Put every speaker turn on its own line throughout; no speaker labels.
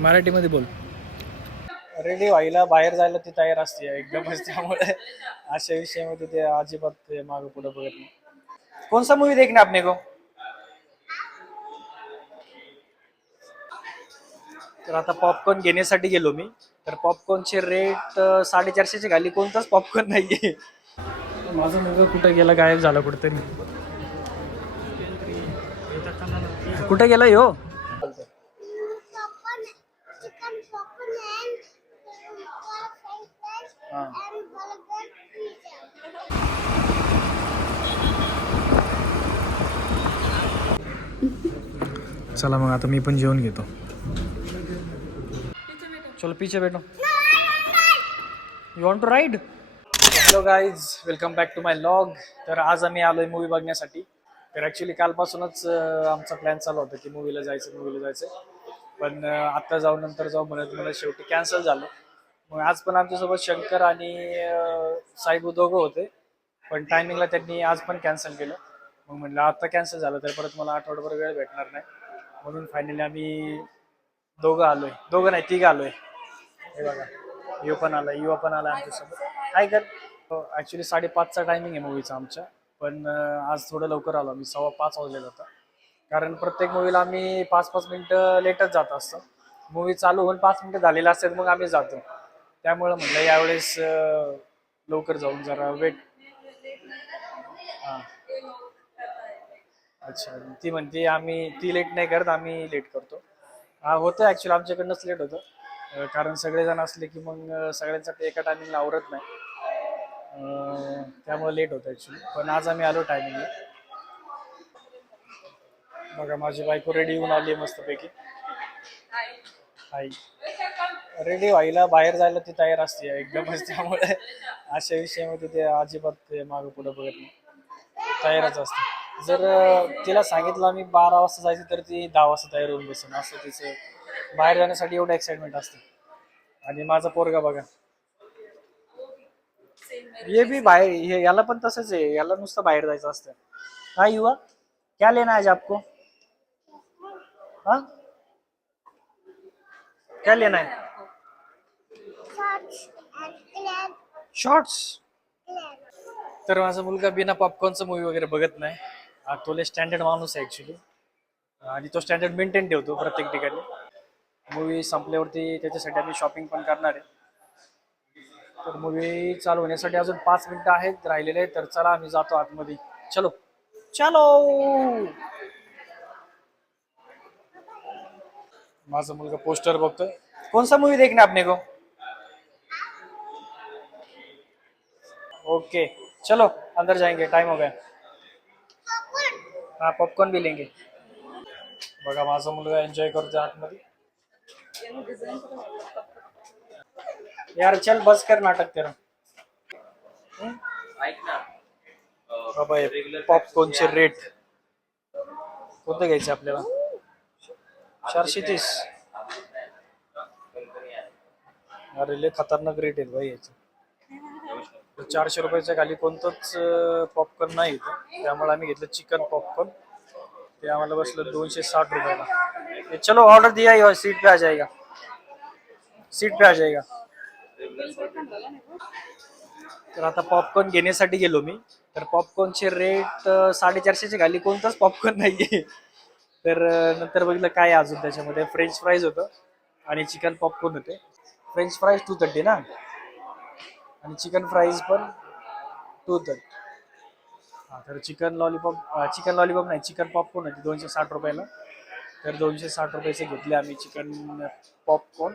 मराठीमध्ये बोल.
रेडी व्हायला बाहेर जायला ती तयार असते एकदमच त्यामुळे अशा विषयामध्ये ते अजिबात ते मागं पुढे बघत नाही. कौन सा मूवी देखना आपने को तर आता पॉपकॉर्न घेण्यासाठी गेलो मी. तर पॉपकॉर्नचे रेट साडेचारशेचे खाली कोणताच पॉपकॉर्न नाहीये. माझा मुलगा कुठं गेला गायब झाला कुठेतरी. कुठे गेला हो
popcorn, chicken popcorn and uh, french fries
हा.
and burger pizza.
चला मग आता मी पण जेवण घेतो. चलो पीछे बैठो। You want to ride hello guys welcome back to my vlog तर आज आम्ही आलोय मूवी बघण्यासाठी. तर ॲक्च्युली कालपासूनच आमचा प्लॅन चालू होता की मूवीला जायचं मूवीला जायचं. पण आत्ता जाऊन जाऊ नंतर जाऊ म्हणत मला शेवटी कॅन्सल झालं. मग आज पण आमच्यासोबत शंकर आणि अं, साईबू दोघं होते. पण टायमिंगला त्यांनी आज पण कॅन्सल केलं. मग म्हटलं आता कॅन्सल झालं तर परत मला आठवडाभर वेळ भेटणार नाही. म्हणून फायनली आम्ही दोघं आलोय. दोघं नाही तिघं आलोय. हे बघा यो पण आला युवा पण आला आमच्यासोबत. काय कर ॲक्च्युली साडेपाचचा टायमिंग आहे मूवीचा आमच्या. पण आज थोडं लवकर आलो आम्ही सव्वा पाच वाजले जातं कारण प्रत्येक मूवीला आम्ही पाच पाच मिनटं लेटच जात असतो. मूवी चालू होऊन पाच मिनटं झालेलं असतात मग आम्ही जातो. त्यामुळं म्हटलं यावेळेस लवकर जाऊन जरा वेट हां. अच्छा ती म्हणते आम्ही ती लेट नाही करत आम्ही लेट करतो. हा होतं ॲक्च्युली आमच्याकडनंच लेट होतं. अं, कारण सगळेजण असले की मग अं, सगळ्यांसाठी एका टायमिंगला आवरत नाही. अं, त्यामुळे लेट होतं ॲक्च्युली पण आज आम्ही आलो टायमिंगला बघा माझी बायको रेडी होऊन आली आहे मस्तपैकी. आई. रेडी व्हायला बाहेर जायला ती तयार असते एकदमच त्यामुळे. अशा विषयामध्ये ते अजिबात ते मागं पुढं बघत नाही. तयारच असते. जर तिला सांगितलं आम्ही बारा वाजता जायचं तर ती दहा वाजता तयार होऊन बसून असं तिचं बाहेर जाण्यासाठी एवढं एक्साइटमेंट असतं. आणि माझा पोरगा बघा. हे बी बाहेर हे याला पण तसंच आहे. याला नुसतं बाहेर जायचं असतं. हा युवा? क्या लेना आहे आज आपको? हा? क्या लेना है? शॉर्ट्स तर माझा मुलगा बिना पॉपकॉर्नचा मूवी वगैरे बघत नाही. तो लय स्टँडर्ड माणूस आहे ॲक्च्युली आणि तो स्टँडर्ड मेंटेन ठेवतो प्रत्येक ठिकाणी. मूवी संपल्यावरती त्याच्यासाठी आम्ही शॉपिंग पण करणार आहे. तर मूवी चालू होण्यासाठी अजून पाच मिनिटं आहेत राहिलेले तर चला आम्ही जातो आतमध्ये. चलो. चलो! माझा मुलगा पोस्टर बघतोय. कोणसा मूवी देखना आपने को ओके चलो अंदर जाएंगे. टाइम हो गया. हाँ पॉपकॉर्न भी लेंगे. बघा माझा मुलगा एन्जॉय करतो आतमध्ये. यार चल बस कर नाटक तेरा. बाबा पॉपकॉर्नचे रेट कोणतं घ्यायचे आपल्याला? चारशे तीस. अरे लय खतरनाक रेट आहेत भाई याचे. तर चारशे रुपयाच्या खाली कोणतंच पॉपकॉर्न नाही त्यामुळे आम्ही घेतलं चिकन पॉपकॉर्न ते आम्हाला बसलं दोनशे साठ रुपयाला. चलो ऑर्डर दिया सीट पे आ जाएगा सीट पे आ जाएगा तर आता पॉपकॉर्न घेण्यासाठी गेलो मी. तर पॉपकॉर्नचे रेट साडेचारशेचे खाली कोणताच पॉपकॉर्न नाहीये. तर नंतर बघितलं काय अजून त्याच्यामध्ये. फ्रेंच फ्राईज होतं आणि चिकन पॉपकॉर्न होते. फ्रेंच फ्राईज टू थर्टी ना? आणि चिकन फ्राईज पण टू थर्टी हां तर चिकन लॉलीपॉप चिकन लॉलीपॉप नाही चिकन पॉपकॉर्न होती दोनशे साठ रुपयाला. तर दोनशे साठ रुपयाचे घेतले आम्ही चिकन पॉपकॉर्न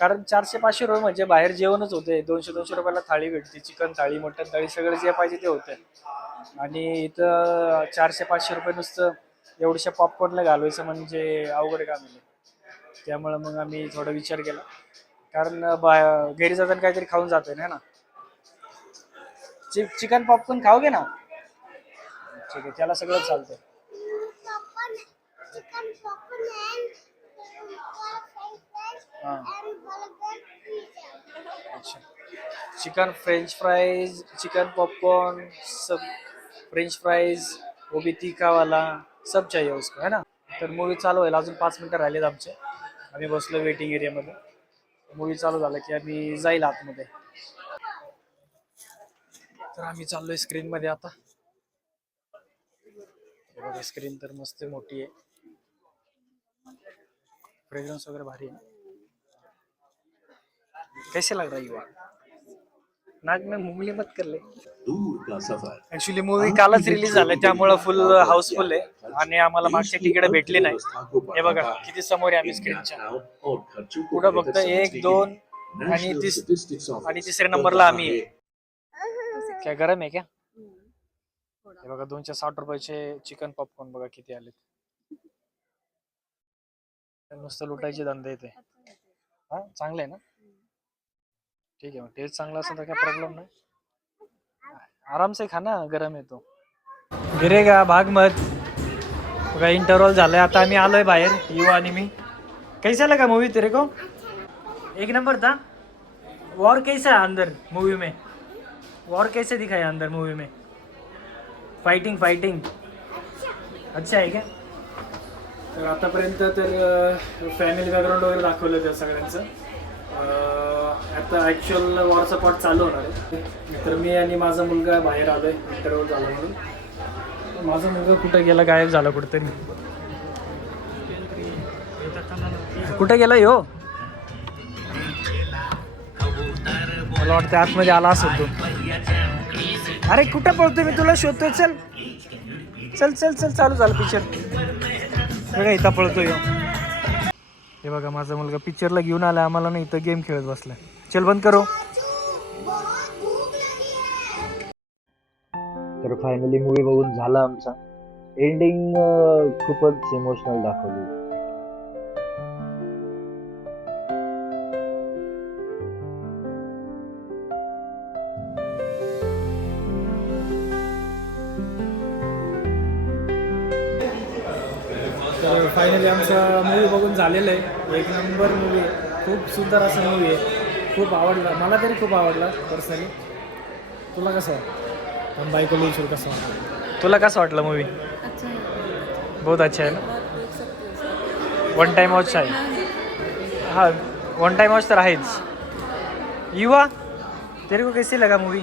कारण चारशे पाचशे रुपये म्हणजे बाहेर जेवणच होते दोनशे दोनशे रुपयाला थाळी भेटते चिकन थाळी मटन थाळी सगळं जे पाहिजे ते होतं. आणि इथं चारशे पाचशे रुपये नुसतं एवढ्याशा पॉपकॉर्नला घालवायचं म्हणजे अवघड काम आहे. त्यामुळं मग आम्ही थोडा विचार केला. कारण बा घरी जाताना काहीतरी खाऊन जातोय ना? चि चिकन पॉपकॉर्न खाओगे ना. ठीक आहे त्याला सगळं चालतंय.
Popcorn, chicken popcorn and french fries
हा.
and burger pizza.
अच्छा. Chicken French fries chicken popcorn सब फ्रेंच फ्राइज वो भी तीखा वाला सब चाहिए उसको है ना? तर मूवी चालू व्हायला अजून पाच मिनिटं राहिलेत आमचे. आम्ही बसलो वेटिंग एरियामध्ये. मूवी चालू झाला की आम्ही जाईल आतमध्ये. तर आम्ही चाललोय स्क्रीन मध्ये आता. बघा स्क्रीन तर मस्त मोठी आहे. फ्रेग्रन्स वगैरे भारी आहे. कैसे लग रहा युवा नाक में मुंगली मत कर ले
दूर का सफर?
ऍक्च्युली मूवी कालच रिलीज झालाय त्यामुळं फुल हाऊसफुल आहे. आणि आम्हाला मागचे तिकीट भेटले नाही. हे बघा किती समोर आहे आम्ही स्क्रीनच्या
को
पुढं फक्त एक दोन आणि तीस आणि तिसऱ्या नंबरला आम्ही. क्या गरम आहे क्या? हे बघा दोनशे साठ रुपयाचे चिकन पॉपकॉर्न बघा किती आले नुसतं लुटायचे धंदे येते हा. चांगलं आहे ना? ठीक आहे मग टेस्ट चांगला असेल तर काय प्रॉब्लेम नाही. आराम से खाना गरम आहे तो. गिरेगा भाग मत बघा इंटरव्हल झालाय. आता आम्ही आलोय बाहेर युवा आणि मी. कैसा लगा मूवी तेरे को? एक नंबर था. वॉर कैसा है अंदर मूवी में? वॉर कैसे दिखाया अंदर मूवी में? फाइटिंग फाइटिंग अच्छा आहे का तर आतापर्यंत तर फॅमिली बॅकग्राऊंड वगैरे दाखवलं त्या सगळ्यांचं. आता ॲक्च्युअल वॉरचा पार्ट चालू होणार आहे. तर मी आणि माझा मुलगा बाहेर आलोय इंटरव्ह्यू झाला म्हणून. माझा मुलगा कुठं गेला गायब झाला कुठेतरी. कुठे गेला यो? मला वाटतं आतमध्ये आला असं तो. अरे कुठं पळतोय मी तुला शोधतोय? चल. चल चल चल चालू झालं पिक्चर बघा इथं पळतोय हे बघा माझा मुलगा पिक्चरला घेऊन आला आम्हाला नाही इथं गेम खेळत बसला चल बंद करो. तर फायनली मूवी बघून झाला आमचा. एंडिंग खूपच इमोशनल दाखवली. तर फायनली आमचा मूवी बघून झालेलं आहे. एक नंबर मूवी आहे. खूप सुंदर असा मूवी आहे. खूप आवडला. मला तरी खूप आवडला पर्सनली तुला कसं आहे बायकोला विचारू कसं वाटलं तुला कसं वाटलं मूवी
अच्छा.
बहुत अच्छा है ना? वन टाइम वॉच आहे हाँ वन टाइम वॉच तर आहेच. युवा तेरे को कैसी लगा movie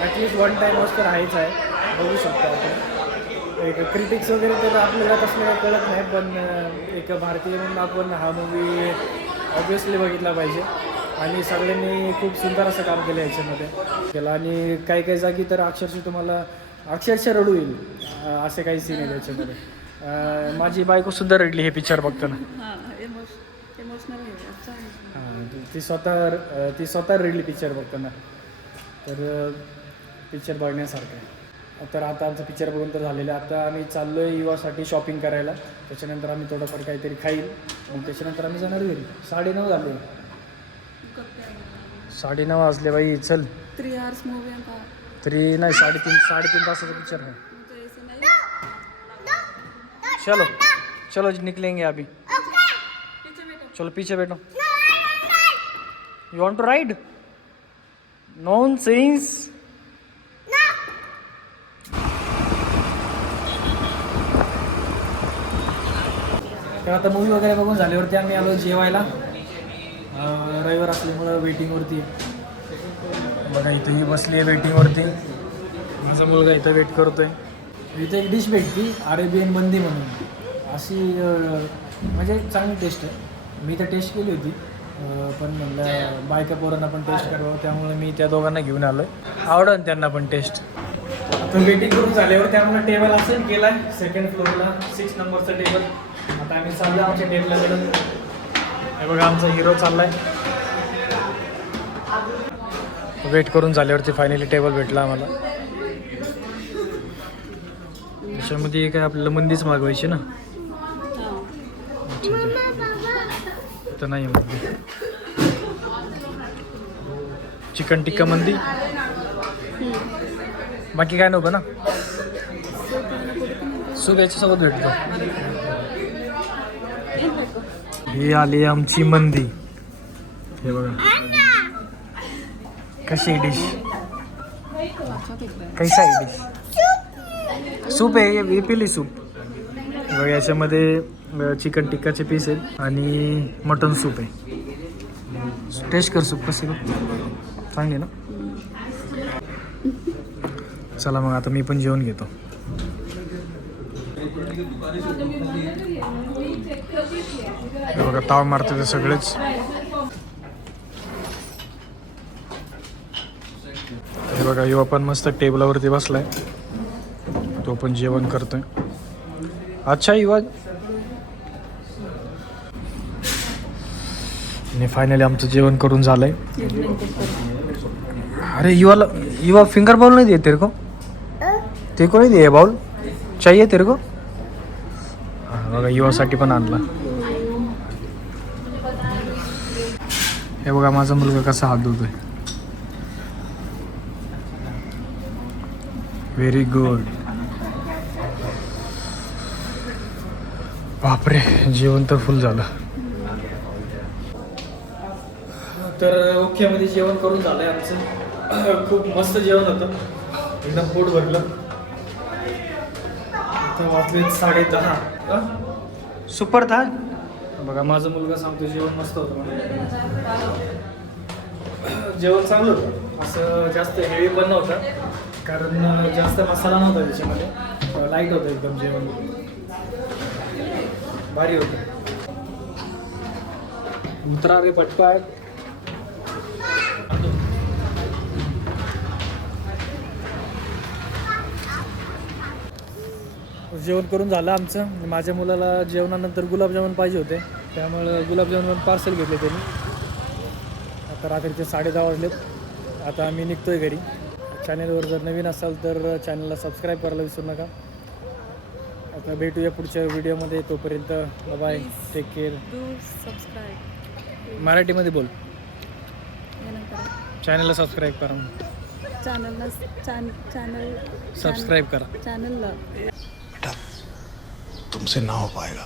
at least one time watch तर आहेच आहे. बघू शकतो आपण. एक क्रिटिक्स वगैरे तर आपल्याला कसलं काही कळत नाही पण एक भारतीय म्हणून आपण हा मूवी ऑब्विसली बघितला पाहिजे. आणि सगळ्यांनी खूप सुंदर असं काम केलं याच्यामध्ये. केलं आणि काही काही जागी तर अक्षरशः तुम्हाला अक्षरशः रडू येईल असे काही सीन आहे त्याच्यामध्ये अं, माझी बायको सुद्धा रडली हे पिक्चर बघताना. ती- स्वतः ती स्वतः रडली पिक्चर बघताना. तर पिक्चर बघण्यासारखं आहे. तर आता आमचं पिक्चर बघून तर झालेलं आहे. आता आम्ही चाललो आहे युवासाठी शॉपिंग करायला. त्याच्यानंतर आम्ही थोडंफार काहीतरी खाईल. मग त्याच्यानंतर आम्ही जाणार घरी. साडेनऊ झाले. साडेनऊ वाजले बाई चल.
थ्री आवर्स मूवी का
तरी नाही साडेतीन साडेतीन तासाचा पिक्चर आहे.
मुझे ऐसे नहीं
चलो चलो जी निकलेंगे अभी.
पीछे बैठो
चलो पीछे बैठो. You want to ride nonsense तर आता मूवी वगैरे बघून झाल्यावरती आम्ही आलो जेवायला. रविवार असल्यामुळं वेटिंगवरती बघा इथेही बसली आहे वेटिंगवरती माझा मुलगा इथं वेट करतो आहे इथं एक डिश भेटती अरेबियन बंदी म्हणून. अशी म्हणजे चांगली टेस्ट आहे. मी तर टेस्ट केली होती. पण म्हणलं बायका पोरांना पण टेस्ट करावं. त्यामुळे मी त्या दोघांना घेऊन आलो आहे आवडन त्यांना पण टेस्ट आता वेटिंग करून झाल्यावर त्यामुळे टेबल असेल केला आहे सेकंड फ्लोअरला सिक्स नंबरचा टेबल आता आम्ही चाललो आमच्या टेबलाकडं हे बघा आमचा हिरो चाललाय. वेट करून झाल्यावरती फायनली टेबल भेटला आम्हाला. त्याच्यामध्ये काय आपल्याला मंदीच मागवायची ना. ठीक आहे तर नाही मंदी. चिकन टिक्का मंदी. बाकी काय नव्हतं ना. सूप याच्यासोबत भेटतो. ही आली आमची मंदी. हे बघा. कशी डिश कैसा आहे डिश सूप आहे हे पिली सूप. याच्यामध्ये चिकन टिक्काचे पीस आहेत आणि मटन सूप आहे. टेस्ट कर सूप कसे चांगली ना? चला मग आता मी पण जेवण घेतो. हे बघा ताव मारते ते सगळेच. बघा युवा पण मस्त टेबलावरती बसलाय. तो पण जेवण करतोय. अच्छा युवा आणि फायनली आमचं जेवण करून झालंय. अरे युवाला युवा फिंगर बाउल नहीं दिए तेरे को तेरे को नहीं दिए बाउल चाहिए तेरे को? हा, बघा युवासाठी पण आणला. हे बघा माझा मुलगा कसा हात धुतोय. व्हेरी गुड बापरे जेवण तर फुल झालं. तर ओख्यामध्ये जेवण करून झालंय आमचं. खूप मस्त जेवण होतं. एकदम पोट भरलं. आता वाजले साडे दहा सुपर था बघा माझा मुलगा सांगतो जेवण मस्त होतं जेवण चांगलं होतं. असं जास्त हेवी पण नव्हतं. कारण जास्त मसाला नव्हता त्याच्यामध्ये. लाइट होतं एकदम जेवण. भारी होतं. उतरा रे पटका आहेत जेवण करून झालं आमचं. माझ्या मुलाला जेवणानंतर गुलाबजामुन पाहिजे होते. त्यामुळं गुलाबजामुन पार्सल घेतले त्यांनी. आता रात्रीचे साडे दहा वाजलेत. आता आम्ही निघतोय घरी. चॅनेलवर जर नवीन असाल तर चॅनलला सबस्क्राईब करायला विसरू नका. आता भेटूया पुढच्या व्हिडिओमध्ये तोपर्यंत बाय टेक केअर मराठीमध्ये बोल.
यानंतर.
चॅनलला सबस्क्राईब करा
चॅनलला चॅन चॅनल
सबस्क्राईब करा.
चॅनलला
तुमसे ना हो पाएगा